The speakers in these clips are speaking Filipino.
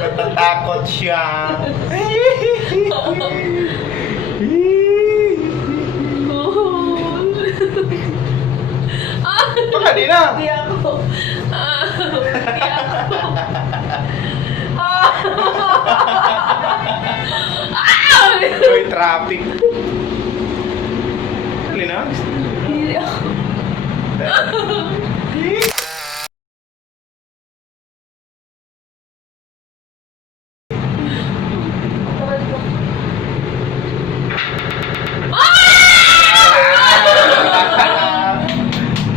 Natatakot siya. Baka di na. Hindi ako. Hindi ako. May traffic. Hali na. Hindi ako.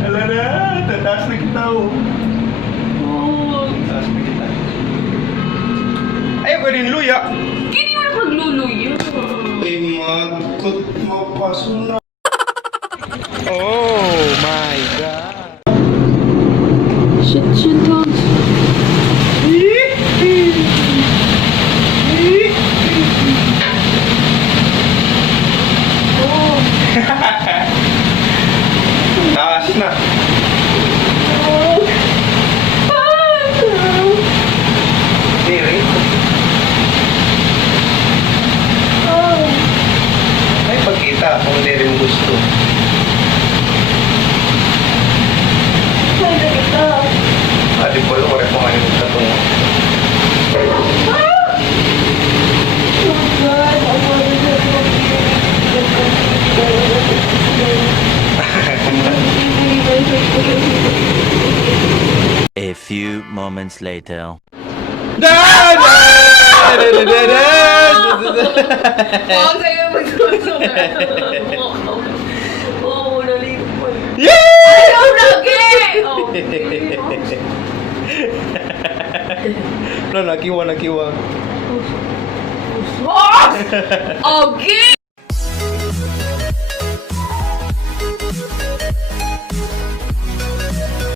Ala na, tataas na kita oh. Tataas na kita. Ayaw ko rin luya. Hindi mo na pagluluyo. Ay, magkot mapaso na. Oh my God. Shit, dogs. Taas na. Diri. Ay, pagkita kung hindi rin gusto. Adi po lang, wala pang anong tatungo. A few moments later. Huwag sa'yo magsusok. Oo, nalito po. Yeah! Ayaw lagi! No, nakiwa. Okay!